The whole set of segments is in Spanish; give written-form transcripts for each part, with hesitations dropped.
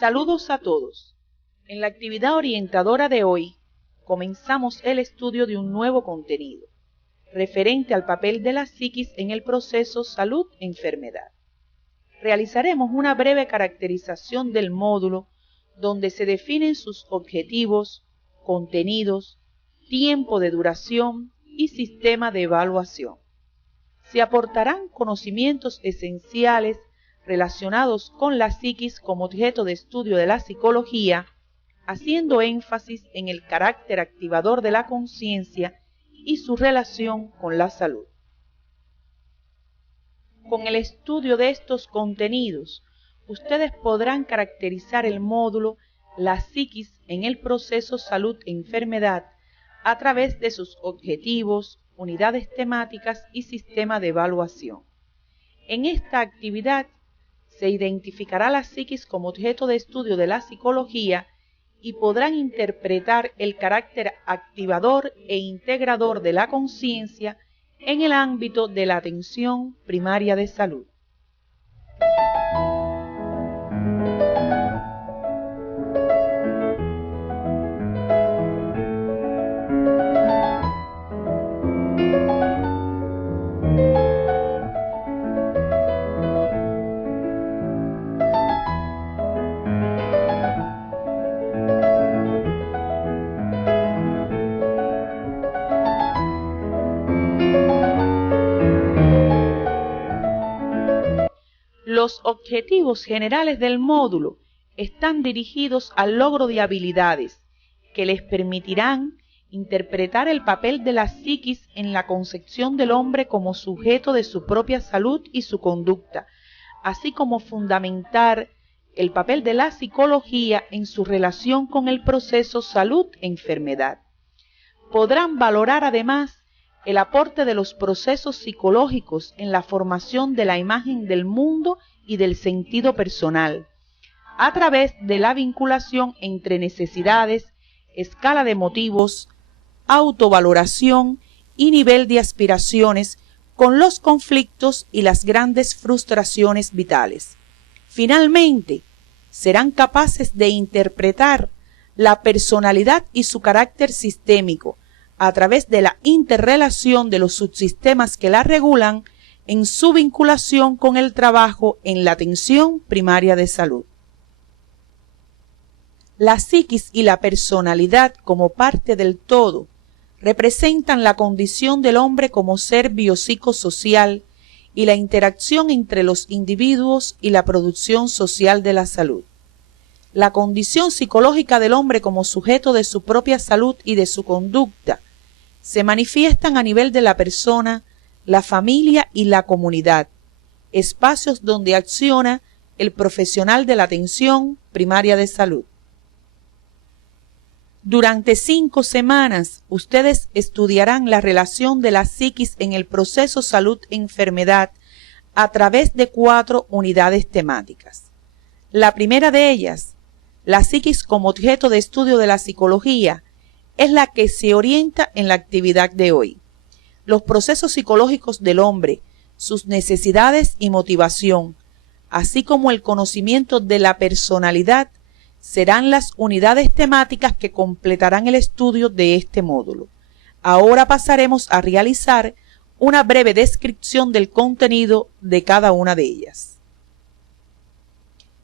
Saludos a todos. En la actividad orientadora de hoy comenzamos el estudio de un nuevo contenido, referente al papel de la psiquis en el proceso salud-enfermedad. Realizaremos una breve caracterización del módulo donde se definen sus objetivos, contenidos, tiempo de duración y sistema de evaluación. Se aportarán conocimientos esenciales relacionados con la psiquis como objeto de estudio de la psicología, haciendo énfasis en el carácter activador de la conciencia y su relación con la salud. Con el estudio de estos contenidos, ustedes podrán caracterizar el módulo La psiquis en el proceso salud-enfermedad a través de sus objetivos, unidades temáticas y sistema de evaluación. En esta actividad se identificará la psiquis como objeto de estudio de la psicología y podrán interpretar el carácter activador e integrador de la conciencia en el ámbito de la atención primaria de salud. Los objetivos generales del módulo están dirigidos al logro de habilidades que les permitirán interpretar el papel de la psiquis en la concepción del hombre como sujeto de su propia salud y su conducta, así como fundamentar el papel de la psicología en su relación con el proceso salud-enfermedad. Podrán valorar además el aporte de los procesos psicológicos en la formación de la imagen del mundo y del sentido personal, a través de la vinculación entre necesidades, escala de motivos, autovaloración y nivel de aspiraciones con los conflictos y las grandes frustraciones vitales. Finalmente, serán capaces de interpretar la personalidad y su carácter sistémico a través de la interrelación de los subsistemas que la regulan en su vinculación con el trabajo en la atención primaria de salud. La psiquis y la personalidad como parte del todo representan la condición del hombre como ser biopsicosocial y la interacción entre los individuos y la producción social de la salud. La condición psicológica del hombre como sujeto de su propia salud y de su conducta se manifiestan a nivel de la persona, la familia y la comunidad, espacios donde acciona el profesional de la atención primaria de salud. Durante 5 semanas, ustedes estudiarán la relación de la psiquis en el proceso salud-enfermedad a través de 4 unidades temáticas. La primera de ellas, la psiquis como objeto de estudio de la psicología, es la que se orienta en la actividad de hoy. Los procesos psicológicos del hombre, sus necesidades y motivación, así como el conocimiento de la personalidad, serán las unidades temáticas que completarán el estudio de este módulo. Ahora pasaremos a realizar una breve descripción del contenido de cada una de ellas.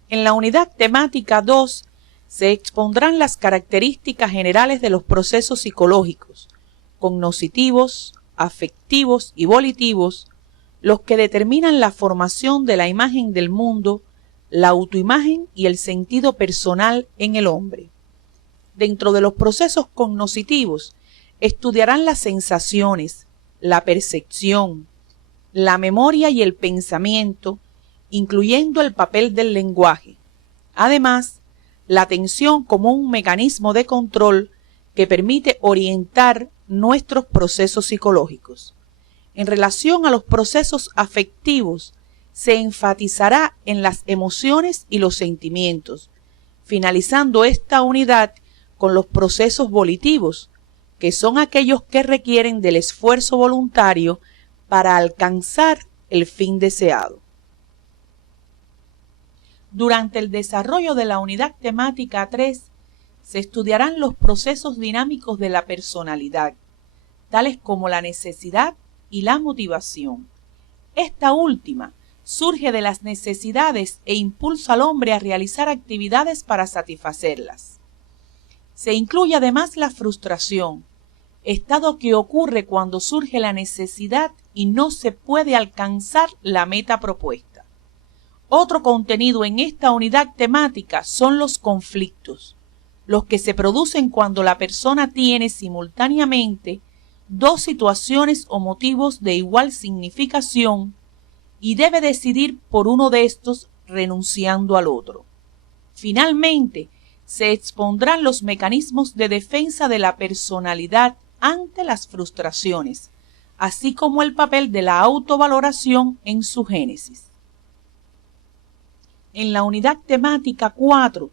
En la unidad temática 2, se expondrán las características generales de los procesos psicológicos, cognitivos, afectivos y volitivos, los que determinan la formación de la imagen del mundo, la autoimagen y el sentido personal en el hombre. Dentro de los procesos cognitivos, estudiarán las sensaciones, la percepción, la memoria y el pensamiento, incluyendo el papel del lenguaje. Además, la atención como un mecanismo de control que permite orientar nuestros procesos psicológicos. En relación a los procesos afectivos, se enfatizará en las emociones y los sentimientos, finalizando esta unidad con los procesos volitivos, que son aquellos que requieren del esfuerzo voluntario para alcanzar el fin deseado. Durante el desarrollo de la unidad temática 3, se estudiarán los procesos dinámicos de la personalidad, tales como la necesidad y la motivación. Esta última surge de las necesidades e impulsa al hombre a realizar actividades para satisfacerlas. Se incluye además la frustración, estado que ocurre cuando surge la necesidad y no se puede alcanzar la meta propuesta. Otro contenido en esta unidad temática son los conflictos, los que se producen cuando la persona tiene simultáneamente dos situaciones o motivos de igual significación y debe decidir por uno de estos renunciando al otro. Finalmente, se expondrán los mecanismos de defensa de la personalidad ante las frustraciones, así como el papel de la autovaloración en su génesis. En la unidad temática 4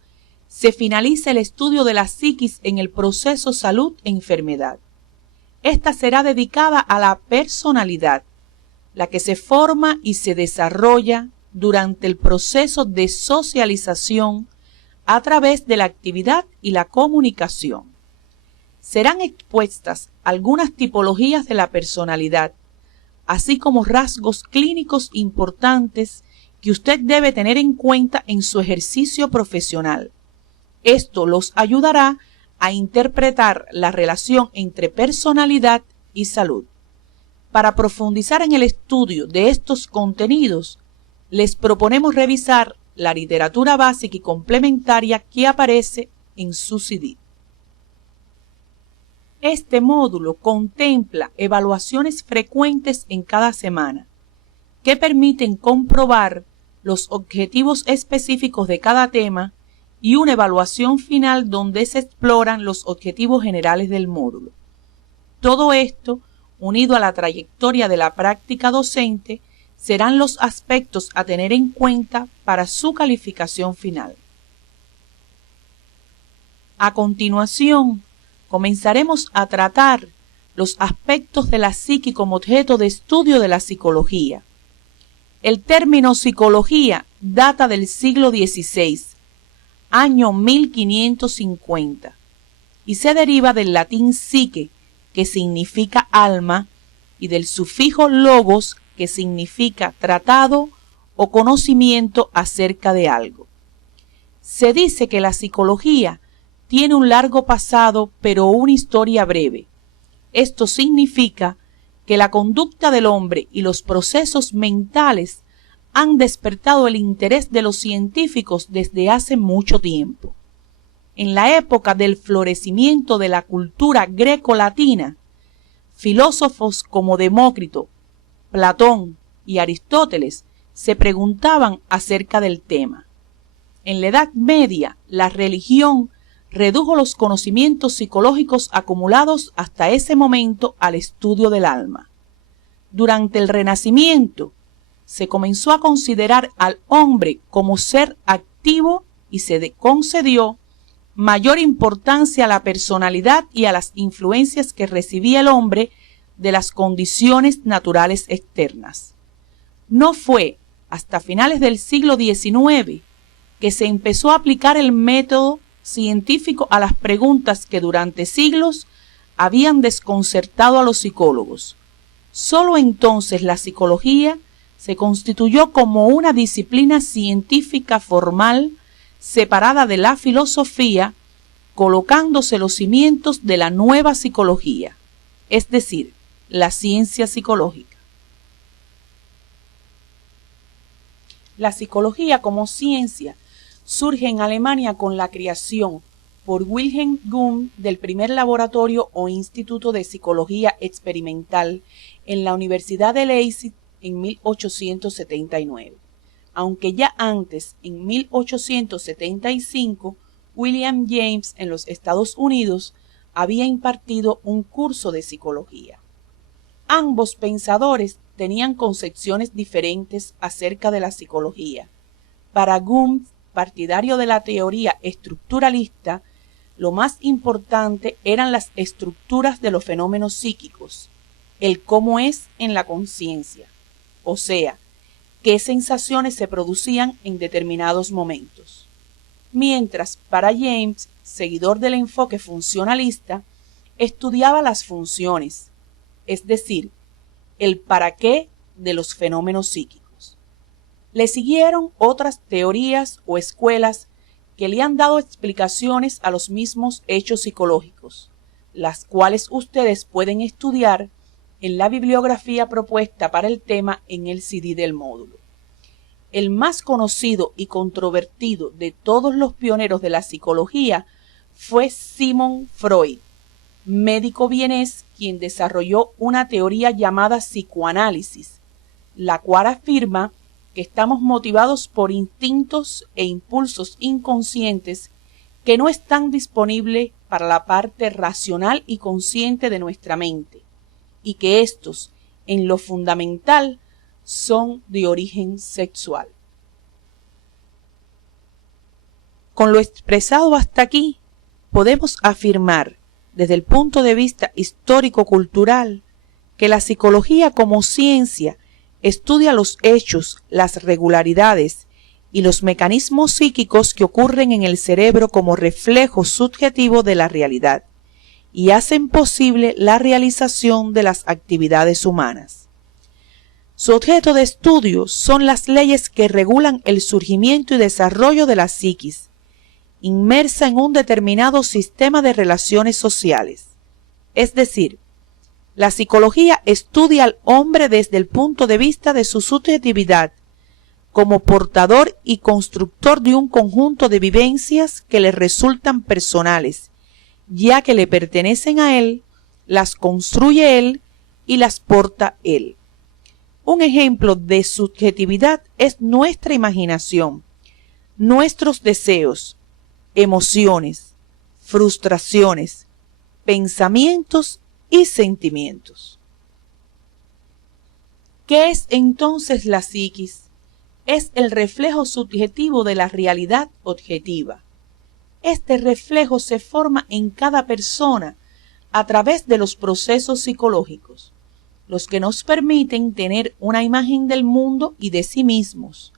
se finaliza el estudio de la psiquis en el proceso salud-enfermedad. Esta será dedicada a la personalidad, la que se forma y se desarrolla durante el proceso de socialización a través de la actividad y la comunicación. Serán expuestas algunas tipologías de la personalidad, así como rasgos clínicos importantes que usted debe tener en cuenta en su ejercicio profesional. Esto los ayudará a interpretar la relación entre personalidad y salud. Para profundizar en el estudio de estos contenidos, les proponemos revisar la literatura básica y complementaria que aparece en su CD. Este módulo contempla evaluaciones frecuentes en cada semana, que permiten comprobar los objetivos específicos de cada tema y una evaluación final donde se exploran los objetivos generales del módulo. Todo esto, unido a la trayectoria de la práctica docente, serán los aspectos a tener en cuenta para su calificación final. A continuación, comenzaremos a tratar los aspectos de la psique como objeto de estudio de la psicología. El término psicología data del siglo XVI, año 1550, y se deriva del latín psique, que significa alma, y del sufijo logos, que significa tratado o conocimiento acerca de algo. Se dice que la psicología tiene un largo pasado, pero una historia breve. Esto significa que la conducta del hombre y los procesos mentales han despertado el interés de los científicos desde hace mucho tiempo. En la época del florecimiento de la cultura greco-latina, filósofos como Demócrito, Platón y Aristóteles se preguntaban acerca del tema. En la Edad Media, la religión redujo los conocimientos psicológicos acumulados hasta ese momento al estudio del alma. Durante el Renacimiento, se comenzó a considerar al hombre como ser activo y se concedió mayor importancia a la personalidad y a las influencias que recibía el hombre de las condiciones naturales externas. No fue hasta finales del siglo XIX que se empezó a aplicar el método científico a las preguntas que durante siglos habían desconcertado a los psicólogos. Solo entonces la psicología se constituyó como una disciplina científica formal separada de la filosofía, colocándose los cimientos de la nueva psicología, es decir, la ciencia psicológica. La psicología como ciencia surge en Alemania con la creación por Wilhelm Wundt del primer laboratorio o instituto de psicología experimental en la Universidad de Leipzig en 1879. Aunque ya antes, en 1875, William James en los Estados Unidos había impartido un curso de psicología. Ambos pensadores tenían concepciones diferentes acerca de la psicología. Para Wundt, partidario de la teoría estructuralista, lo más importante eran las estructuras de los fenómenos psíquicos, el cómo es en la conciencia, o sea, qué sensaciones se producían en determinados momentos. Mientras para James, seguidor del enfoque funcionalista, estudiaba las funciones, es decir, el para qué de los fenómenos psíquicos. Le siguieron otras teorías o escuelas que le han dado explicaciones a los mismos hechos psicológicos, las cuales ustedes pueden estudiar en la bibliografía propuesta para el tema en el CD del módulo. El más conocido y controvertido de todos los pioneros de la psicología fue Sigmund Freud, médico vienés quien desarrolló una teoría llamada psicoanálisis, la cual afirma que estamos motivados por instintos e impulsos inconscientes que no están disponibles para la parte racional y consciente de nuestra mente, y que estos, en lo fundamental, son de origen sexual. Con lo expresado hasta aquí, podemos afirmar, desde el punto de vista histórico-cultural, que la psicología como ciencia estudia los hechos, las regularidades y los mecanismos psíquicos que ocurren en el cerebro como reflejo subjetivo de la realidad y hacen posible la realización de las actividades humanas. Su objeto de estudio son las leyes que regulan el surgimiento y desarrollo de la psiquis, inmersa en un determinado sistema de relaciones sociales. Es decir, la psicología estudia al hombre desde el punto de vista de su subjetividad, como portador y constructor de un conjunto de vivencias que le resultan personales, ya que le pertenecen a él, las construye él y las porta él. Un ejemplo de subjetividad es nuestra imaginación, nuestros deseos, emociones, frustraciones, pensamientos y sentimientos. ¿Qué es entonces la psiquis? Es el reflejo subjetivo de la realidad objetiva. Este reflejo se forma en cada persona a través de los procesos psicológicos, los que nos permiten tener una imagen del mundo y de sí mismos,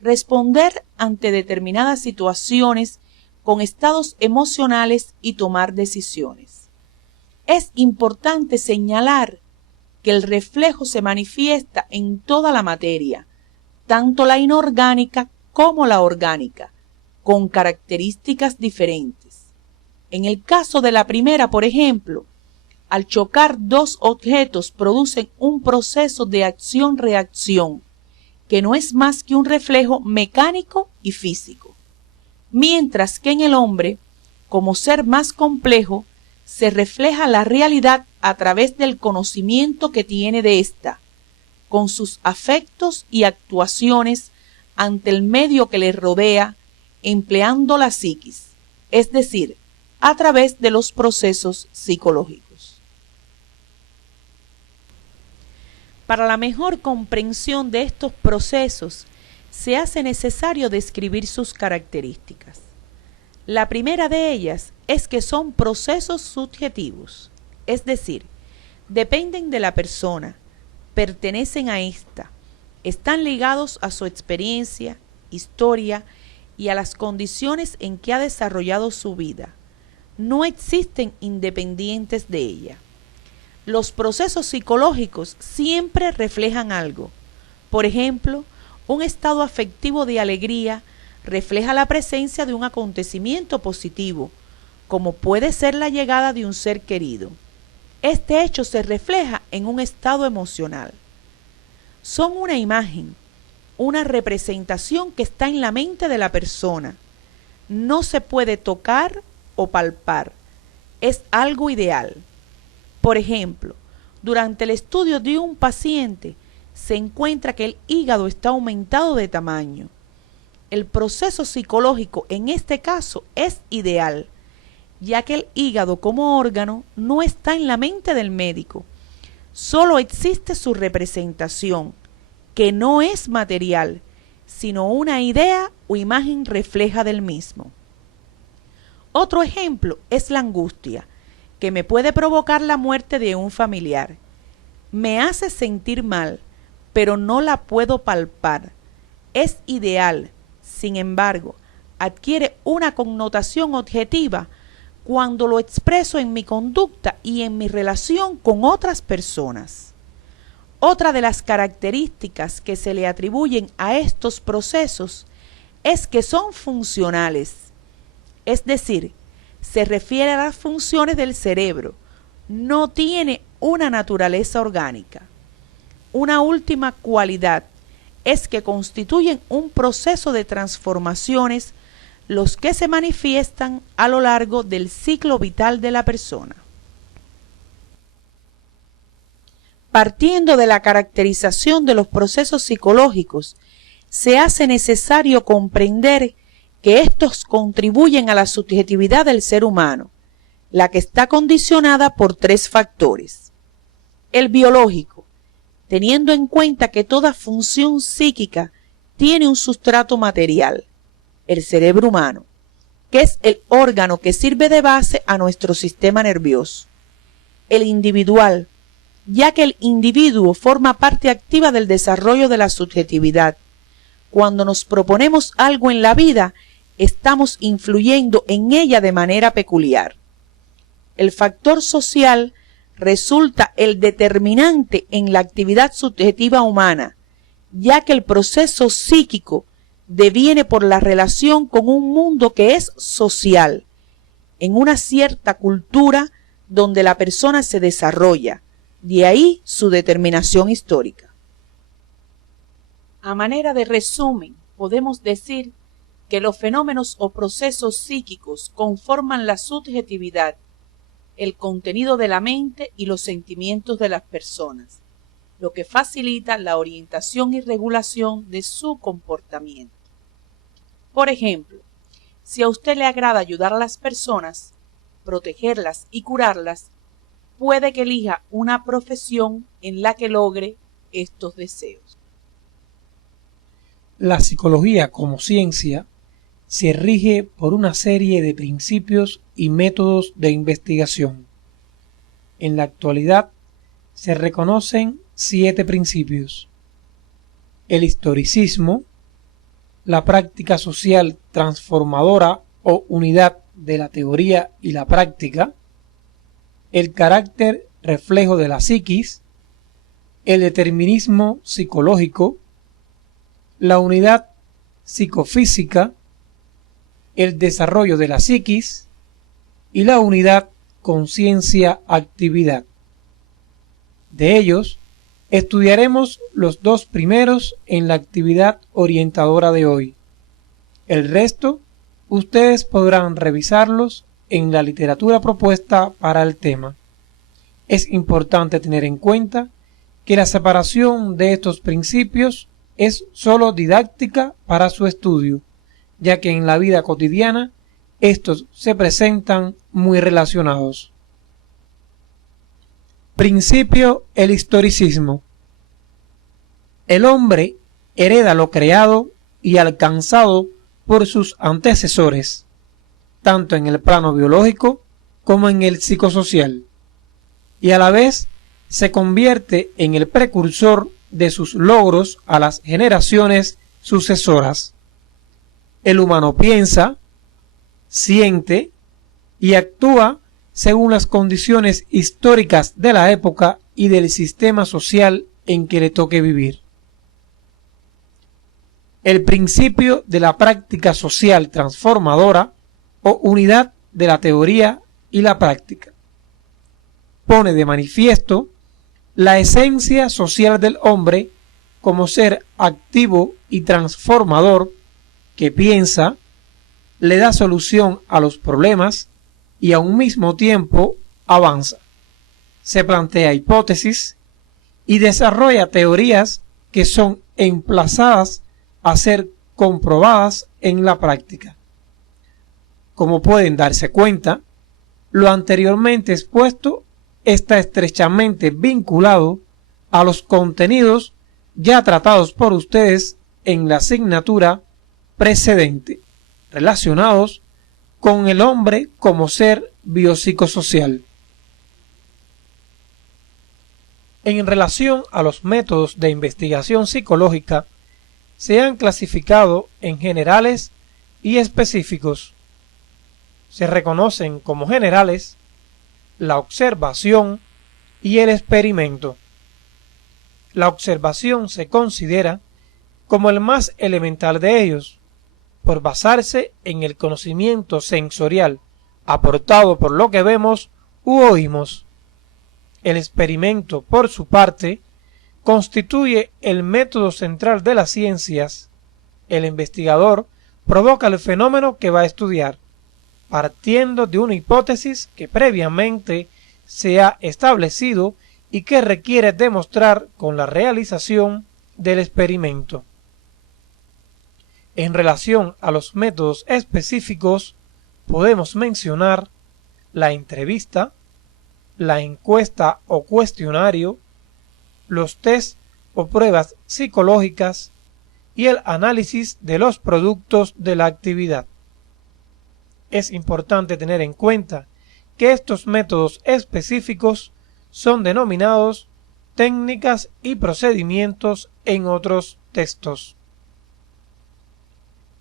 responder ante determinadas situaciones con estados emocionales y tomar decisiones. Es importante señalar que el reflejo se manifiesta en toda la materia, tanto la inorgánica como la orgánica, con características diferentes. En el caso de la primera, por ejemplo, al chocar dos objetos producen un proceso de acción-reacción, que no es más que un reflejo mecánico y físico. Mientras que en el hombre, como ser más complejo, se refleja la realidad a través del conocimiento que tiene de ésta, con sus afectos y actuaciones ante el medio que le rodea, empleando la psiquis, es decir, a través de los procesos psicológicos. Para la mejor comprensión de estos procesos, se hace necesario describir sus características. La primera de ellas es que son procesos subjetivos, es decir, dependen de la persona, pertenecen a ésta, están ligados a su experiencia, historia y a las condiciones en que ha desarrollado su vida. No existen independientes de ella. Los procesos psicológicos siempre reflejan algo. Por ejemplo, un estado afectivo de alegría refleja la presencia de un acontecimiento positivo, como puede ser la llegada de un ser querido. Este hecho se refleja en un estado emocional. Son una imagen, una representación que está en la mente de la persona. No se puede tocar o palpar. Es algo ideal. Por ejemplo, durante el estudio de un paciente se encuentra que el hígado está aumentado de tamaño. El proceso psicológico en este caso es ideal, ya que el hígado como órgano no está en la mente del médico. Solo existe su representación, que no es material, sino una idea o imagen refleja del mismo. Otro ejemplo es la angustia, que me puede provocar la muerte de un familiar. Me hace sentir mal, pero no la puedo palpar. Es ideal, sin embargo, adquiere una connotación objetiva cuando lo expreso en mi conducta y en mi relación con otras personas. Otra de las características que se le atribuyen a estos procesos es que son funcionales, es decir, se refiere a las funciones del cerebro, no tiene una naturaleza orgánica. Una última cualidad es que constituyen un proceso de transformaciones los que se manifiestan a lo largo del ciclo vital de la persona. Partiendo de la caracterización de los procesos psicológicos, se hace necesario comprender que estos contribuyen a la subjetividad del ser humano, la que está condicionada por tres factores. El biológico, teniendo en cuenta que toda función psíquica tiene un sustrato material, el cerebro humano, que es el órgano que sirve de base a nuestro sistema nervioso. El individual, ya que el individuo forma parte activa del desarrollo de la subjetividad. Cuando nos proponemos algo en la vida, estamos influyendo en ella de manera peculiar. El factor social resulta el determinante en la actividad subjetiva humana, ya que el proceso psíquico deviene por la relación con un mundo que es social, en una cierta cultura donde la persona se desarrolla, de ahí su determinación histórica. A manera de resumen, podemos decir que los fenómenos o procesos psíquicos conforman la subjetividad, el contenido de la mente y los sentimientos de las personas, lo que facilita la orientación y regulación de su comportamiento. Por ejemplo, si a usted le agrada ayudar a las personas, protegerlas y curarlas, puede que elija una profesión en la que logre estos deseos. La psicología como ciencia se rige por una serie de principios y métodos de investigación. En la actualidad se reconocen 7 principios: el historicismo, la práctica social transformadora o unidad de la teoría y la práctica, el carácter reflejo de la psiquis, el determinismo psicológico, la unidad psicofísica, el desarrollo de la psiquis y la unidad conciencia-actividad. De ellos, estudiaremos los 2 primeros en la actividad orientadora de hoy. El resto, ustedes podrán revisarlos en la literatura propuesta para el tema. Es importante tener en cuenta que la separación de estos principios es sólo didáctica para su estudio, ya que en la vida cotidiana estos se presentan muy relacionados. Principio: el historicismo. El hombre hereda lo creado y alcanzado por sus antecesores, tanto en el plano biológico como en el psicosocial, y a la vez se convierte en el precursor de sus logros a las generaciones sucesoras. El humano piensa, siente y actúa según las condiciones históricas de la época y del sistema social en que le toque vivir. El principio de la práctica social transformadora o unidad de la teoría y la práctica pone de manifiesto la esencia social del hombre como ser activo y transformador que piensa, le da solución a los problemas y a un mismo tiempo avanza, se plantea hipótesis y desarrolla teorías que son emplazadas a ser comprobadas en la práctica. Como pueden darse cuenta, lo anteriormente expuesto está estrechamente vinculado a los contenidos ya tratados por ustedes en la asignatura precedente, relacionados con el hombre como ser biopsicosocial. En relación a los métodos de investigación psicológica, se han clasificado en generales y específicos. Se reconocen como generales la observación y el experimento. La observación se considera como el más elemental de ellos, por basarse en el conocimiento sensorial aportado por lo que vemos u oímos. El experimento, por su parte, constituye el método central de las ciencias. El investigador provoca el fenómeno que va a estudiar, partiendo de una hipótesis que previamente se ha establecido y que requiere demostrar con la realización del experimento. En relación a los métodos específicos, podemos mencionar la entrevista, la encuesta o cuestionario, los test o pruebas psicológicas y el análisis de los productos de la actividad. Es importante tener en cuenta que estos métodos específicos son denominados técnicas y procedimientos en otros textos.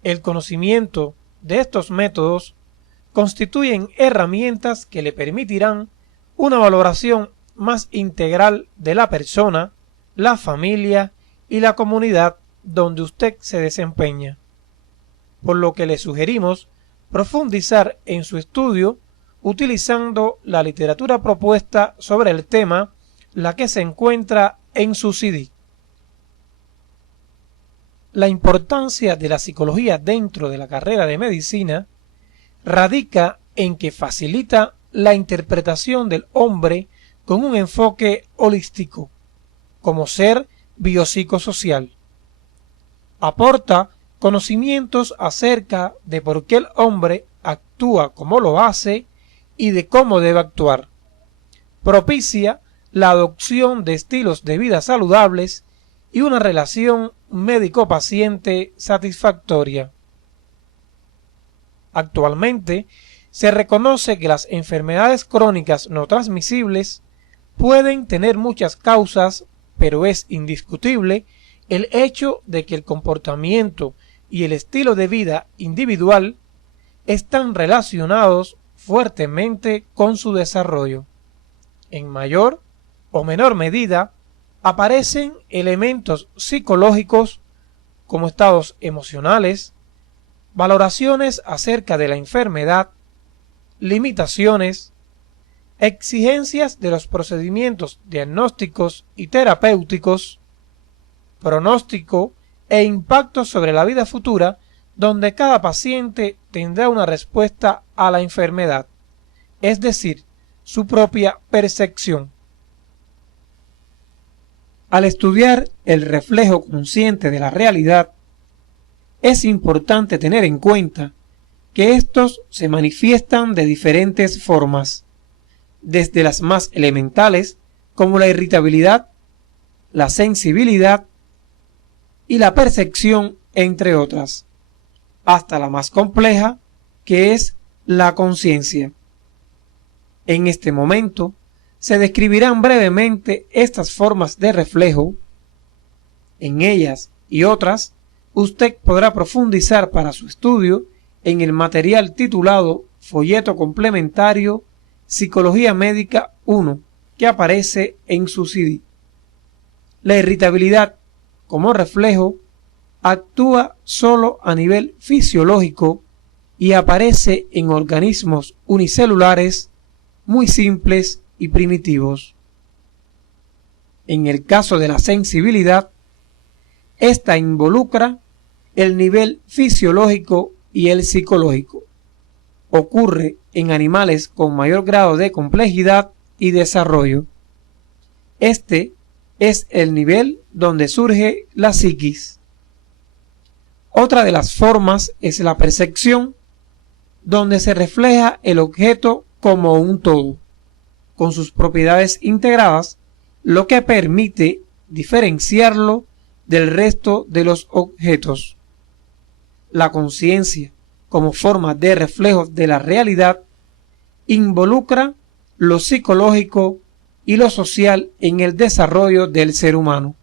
El conocimiento de estos métodos constituyen herramientas que le permitirán una valoración más integral de la persona, la familia y la comunidad donde usted se desempeña, por lo que le sugerimos profundizar en su estudio utilizando la literatura propuesta sobre el tema, la que se encuentra en su CD. La importancia de la psicología dentro de la carrera de medicina radica en que facilita la interpretación del hombre con un enfoque holístico, como ser biopsicosocial. Aporta conocimientos acerca de por qué el hombre actúa como lo hace y de cómo debe actuar. Propicia la adopción de estilos de vida saludables y una relación médico-paciente satisfactoria. Actualmente, se reconoce que las enfermedades crónicas no transmisibles pueden tener muchas causas, pero es indiscutible el hecho de que el comportamiento y el estilo de vida individual están relacionados fuertemente con su desarrollo. En mayor o menor medida, aparecen elementos psicológicos como estados emocionales, valoraciones acerca de la enfermedad, limitaciones, exigencias de los procedimientos diagnósticos y terapéuticos, pronóstico e impacto sobre la vida futura, donde cada paciente tendrá una respuesta a la enfermedad, es decir, su propia percepción. Al estudiar el reflejo consciente de la realidad, es importante tener en cuenta que estos se manifiestan de diferentes formas, desde las más elementales como la irritabilidad, la sensibilidad y la percepción, entre otras, hasta la más compleja, que es la conciencia. En este momento se describirán brevemente estas formas de reflejo. En ellas y otras, usted podrá profundizar para su estudio en el material titulado Folleto Complementario Psicología Médica 1, que aparece en su CD. La irritabilidad, como reflejo, actúa solo a nivel fisiológico y aparece en organismos unicelulares muy simples y primitivos. En el caso de la sensibilidad, esta involucra el nivel fisiológico y el psicológico. Ocurre en animales con mayor grado de complejidad y desarrollo. Este es el nivel donde surge la psiquis. Otra de las formas es la percepción, donde se refleja el objeto como un todo, con sus propiedades integradas, lo que permite diferenciarlo del resto de los objetos. La conciencia, como forma de reflejo de la realidad, involucra lo psicológico y lo social en el desarrollo del ser humano.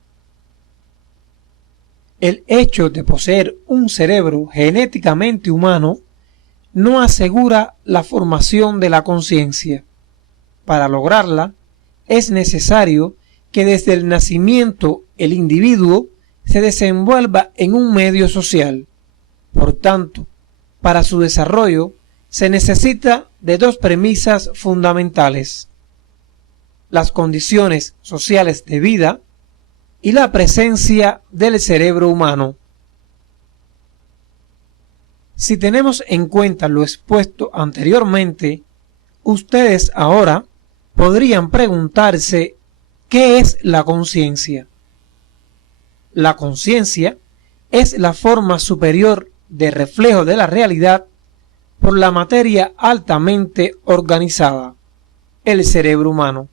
El hecho de poseer un cerebro genéticamente humano no asegura la formación de la conciencia. Para lograrla, es necesario que desde el nacimiento el individuo se desenvuelva en un medio social. Por tanto, para su desarrollo se necesita de dos premisas fundamentales: las condiciones sociales de vida y la presencia del cerebro humano. Si tenemos en cuenta lo expuesto anteriormente, ustedes ahora podrían preguntarse ¿qué es la conciencia? La conciencia es la forma superior de reflejo de la realidad por la materia altamente organizada, el cerebro humano,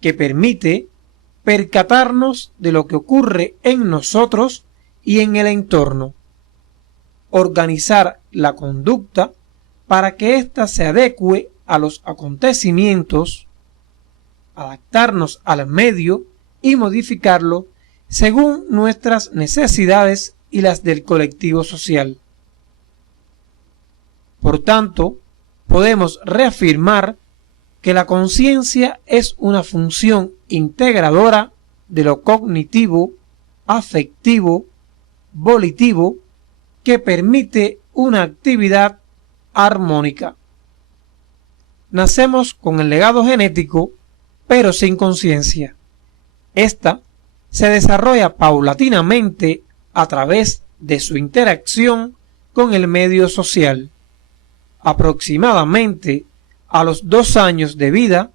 que permite percatarnos de lo que ocurre en nosotros y en el entorno, organizar la conducta para que ésta se adecue a los acontecimientos, adaptarnos al medio y modificarlo según nuestras necesidades y las del colectivo social. Por tanto, podemos reafirmar que la conciencia es una función integradora de lo cognitivo, afectivo, volitivo, que permite una actividad armónica. Nacemos con el legado genético, pero sin conciencia. Esta se desarrolla paulatinamente a través de su interacción con el medio social. Aproximadamente a los 2 años de vida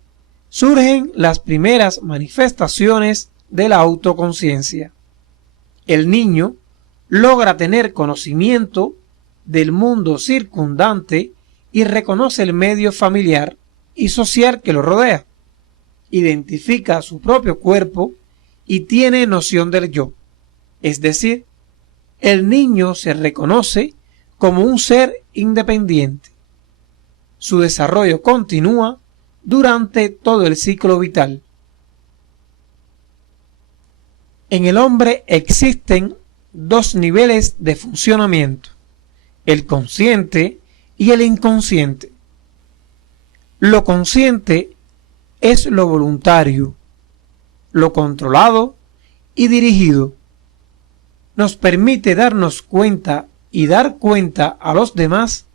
surgen las primeras manifestaciones de la autoconciencia. El niño logra tener conocimiento del mundo circundante y reconoce el medio familiar y social que lo rodea. Identifica su propio cuerpo y tiene noción del yo. Es decir, el niño se reconoce como un ser independiente. Su desarrollo continúa durante todo el ciclo vital. En el hombre existen 2 niveles de funcionamiento: el consciente y el inconsciente. Lo consciente es lo voluntario, lo controlado y dirigido. Nos permite darnos cuenta y dar cuenta a los demás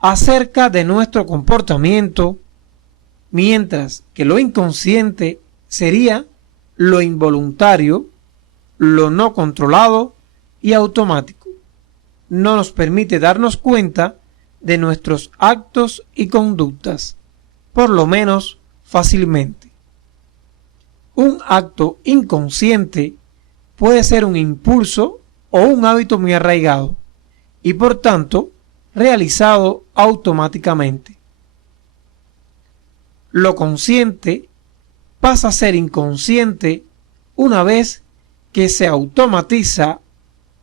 acerca de nuestro comportamiento, mientras que lo inconsciente sería lo involuntario, lo no controlado y automático. No nos permite darnos cuenta de nuestros actos y conductas, por lo menos fácilmente. Un acto inconsciente puede ser un impulso o un hábito muy arraigado y por tanto realizado automáticamente. Lo consciente pasa a ser inconsciente una vez que se automatiza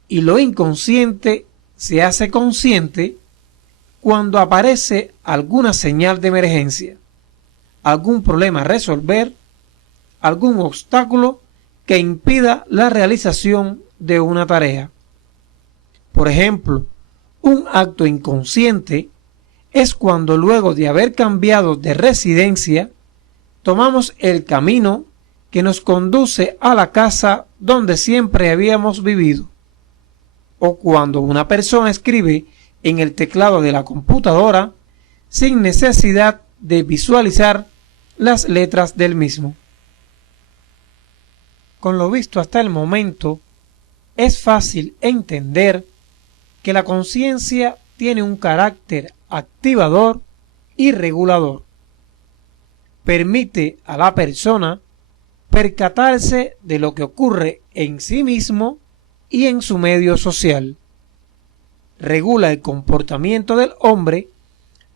y lo inconsciente se hace consciente cuando aparece alguna señal de emergencia, algún problema a resolver, algún obstáculo que impida la realización de una tarea. Por ejemplo, un acto inconsciente es cuando luego de haber cambiado de residencia, tomamos el camino que nos conduce a la casa donde siempre habíamos vivido, o cuando una persona escribe en el teclado de la computadora sin necesidad de visualizar las letras del mismo. Con lo visto hasta el momento, es fácil entender que la conciencia tiene un carácter activador y regulador. Permite a la persona percatarse de lo que ocurre en sí mismo y en su medio social. Regula el comportamiento del hombre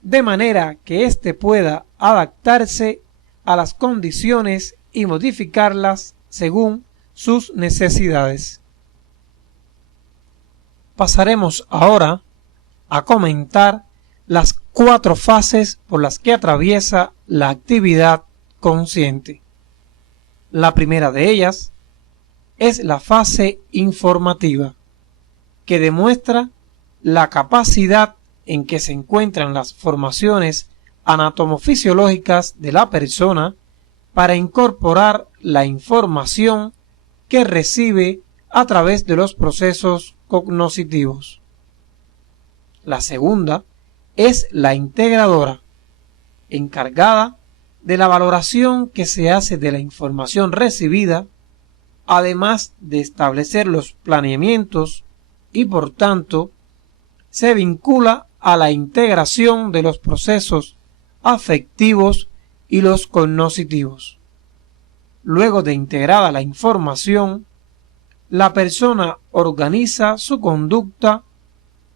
de manera que éste pueda adaptarse a las condiciones y modificarlas según sus necesidades. Pasaremos ahora a comentar las 4 fases por las que atraviesa la actividad consciente. La primera de ellas es la fase informativa, que demuestra la capacidad en que se encuentran las formaciones anatomofisiológicas de la persona para incorporar la información que recibe a través de los procesos cognitivos. La segunda es la integradora, encargada de la valoración que se hace de la información recibida, además de establecer los planeamientos y, por tanto, se vincula a la integración de los procesos afectivos y los cognitivos. Luego de integrada la información, la persona organiza su conducta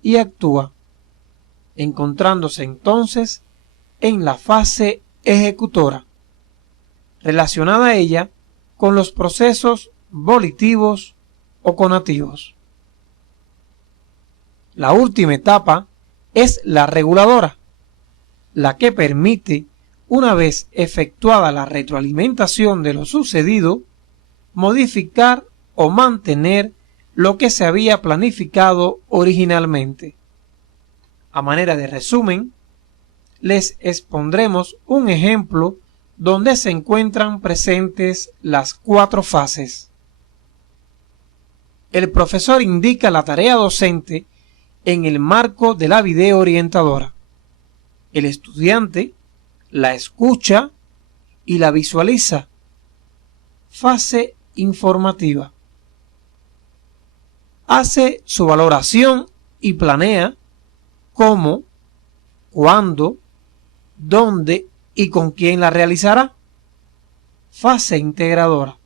y actúa, encontrándose entonces en la fase ejecutora, relacionada a ella con los procesos volitivos o conativos. La última etapa es la reguladora, la que permite, una vez efectuada la retroalimentación de lo sucedido, modificar o mantener lo que se había planificado originalmente. A manera de resumen, les expondremos un ejemplo donde se encuentran presentes las 4 fases. El profesor indica la tarea docente en el marco de la video orientadora. El estudiante la escucha y la visualiza. Fase informativa. Hace su valoración y planea cómo, cuándo, dónde y con quién la realizará. Fase integradora.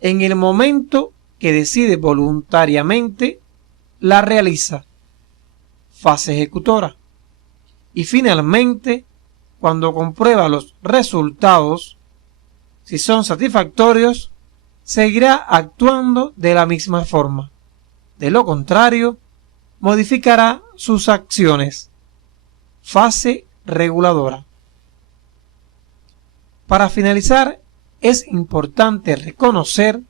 En el momento que decide voluntariamente, la realiza. Fase ejecutora. Y finalmente, cuando comprueba los resultados, si son satisfactorios, seguirá actuando de la misma forma. De lo contrario, modificará sus acciones. Fase reguladora. Para finalizar, es importante reconocer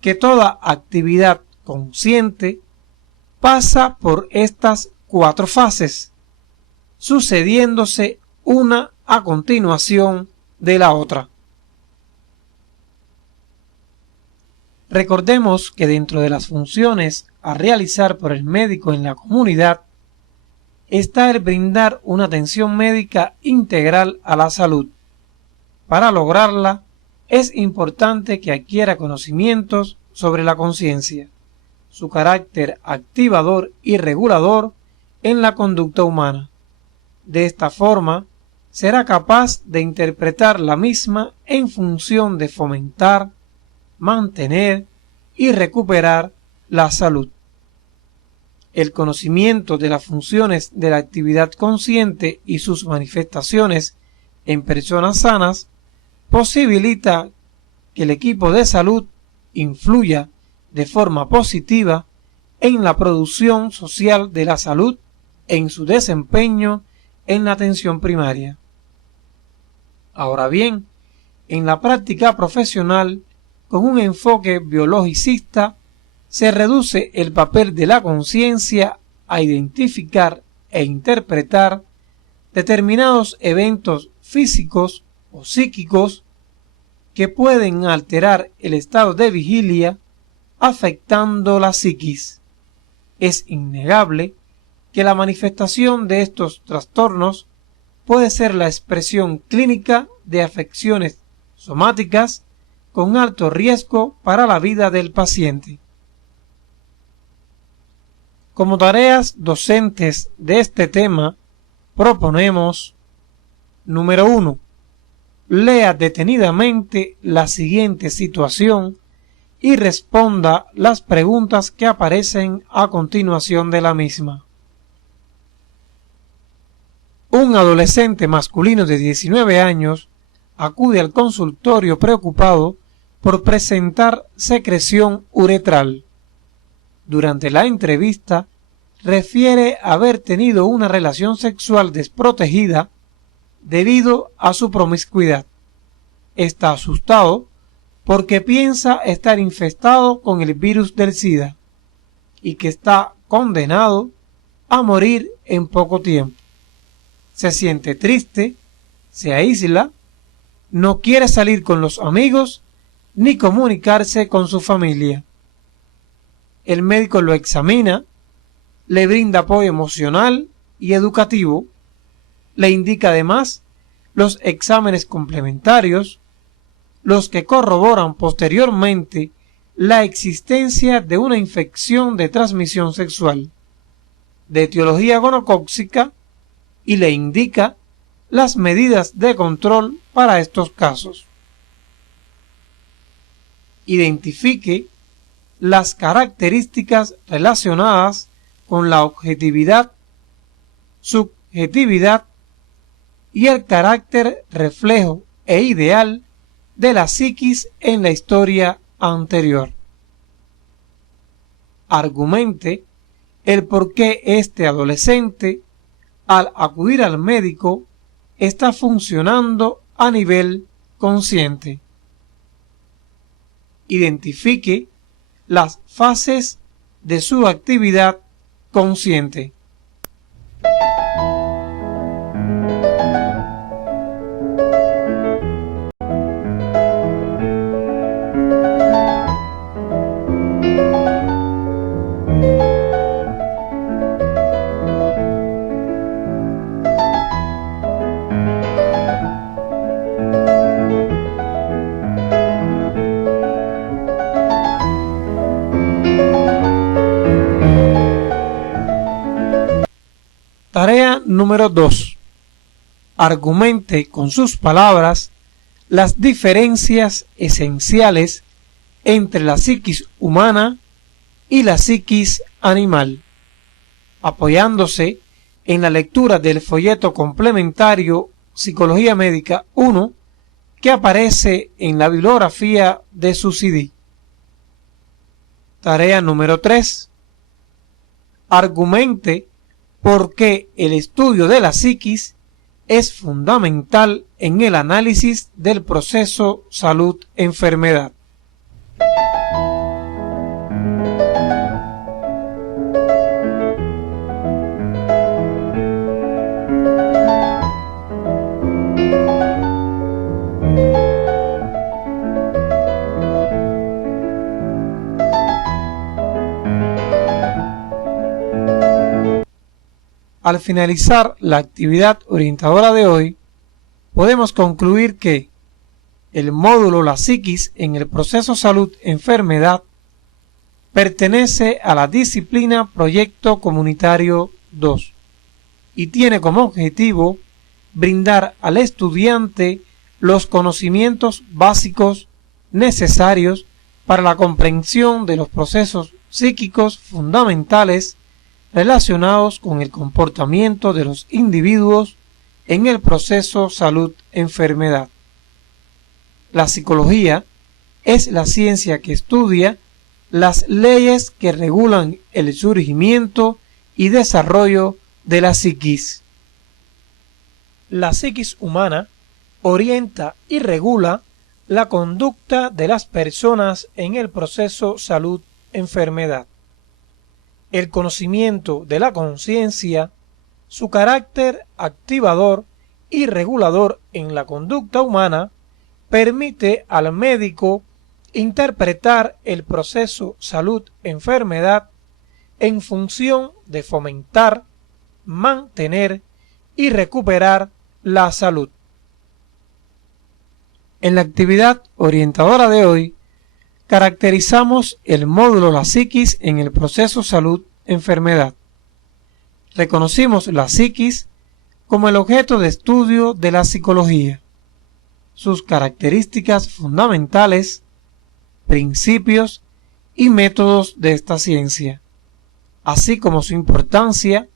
que toda actividad consciente pasa por estas 4 fases, sucediéndose una a continuación de la otra. Recordemos que dentro de las funciones a realizar por el médico en la comunidad está el brindar una atención médica integral a la salud. Para lograrla, es importante que adquiera conocimientos sobre la conciencia, su carácter activador y regulador en la conducta humana. De esta forma, será capaz de interpretar la misma en función de fomentar, mantener y recuperar la salud. El conocimiento de las funciones de la actividad consciente y sus manifestaciones en personas sanas posibilita que el equipo de salud influya de forma positiva en la producción social de la salud en su desempeño en la atención primaria. Ahora bien, en la práctica profesional, con un enfoque biologicista, se reduce el papel de la conciencia a identificar e interpretar determinados eventos físicos o psíquicos que pueden alterar el estado de vigilia, afectando la psiquis. Es innegable que la manifestación de estos trastornos puede ser la expresión clínica de afecciones somáticas con alto riesgo para la vida del paciente. Como tareas docentes de este tema, proponemos: número 1. Lea detenidamente la siguiente situación y responda las preguntas que aparecen a continuación de la misma. Un adolescente masculino de 19 años acude al consultorio preocupado por presentar secreción uretral. Durante la entrevista, refiere haber tenido una relación sexual desprotegida debido a su promiscuidad. está asustado porque piensa estar infectado con el virus del SIDA y que está condenado a morir en poco tiempo. Se siente triste, se aísla, no quiere salir con los amigos ni comunicarse con su familia. El médico lo examina, le brinda apoyo emocional y educativo, le indica además los exámenes complementarios, los que corroboran posteriormente la existencia de una infección de transmisión sexual de etiología gonocócica y le indica las medidas de control para estos casos. Identifique las características relacionadas con la objetividad, subjetividad y el carácter reflejo e ideal de la psiquis en la historia anterior. Argumente el por qué este adolescente, al acudir al médico, está funcionando a nivel consciente. Identifique las fases de su actividad consciente. Tarea número 2. Argumente con sus palabras las diferencias esenciales entre la psiquis humana y la psiquis animal, apoyándose en la lectura del folleto complementario Psicología Médica 1 que aparece en la bibliografía de su CD. Tarea número 3. Argumente por qué el estudio de la psiquis es fundamental en el análisis del proceso salud-enfermedad. Al finalizar la actividad orientadora de hoy, podemos concluir que el módulo La psiquis en el proceso salud-enfermedad pertenece a la disciplina Proyecto Comunitario 2 y tiene como objetivo brindar al estudiante los conocimientos básicos necesarios para la comprensión de los procesos psíquicos fundamentales relacionados con el comportamiento de los individuos en el proceso salud-enfermedad. La psicología es la ciencia que estudia las leyes que regulan el surgimiento y desarrollo de la psiquis. La psiquis humana orienta y regula la conducta de las personas en el proceso salud-enfermedad. El conocimiento de la conciencia, su carácter activador y regulador en la conducta humana, permite al médico interpretar el proceso salud-enfermedad en función de fomentar, mantener y recuperar la salud. En la actividad orientadora de hoy, caracterizamos el módulo La psiquis en el proceso salud-enfermedad. Reconocimos la psiquis como el objeto de estudio de la psicología, sus características fundamentales, principios y métodos de esta ciencia, así como su importancia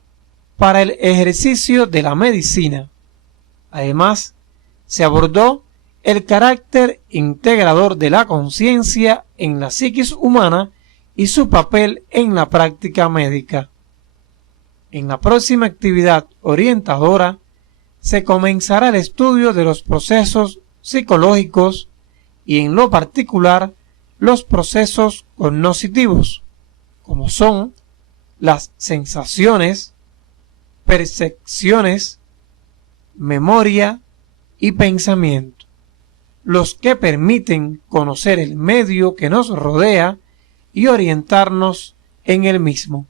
para el ejercicio de la medicina. Además, se abordó el carácter integrador de la conciencia en la psiquis humana y su papel en la práctica médica. En la próxima actividad orientadora se comenzará el estudio de los procesos psicológicos y en lo particular los procesos cognitivos, como son las sensaciones, percepciones, memoria y pensamiento, los que permiten conocer el medio que nos rodea y orientarnos en el mismo.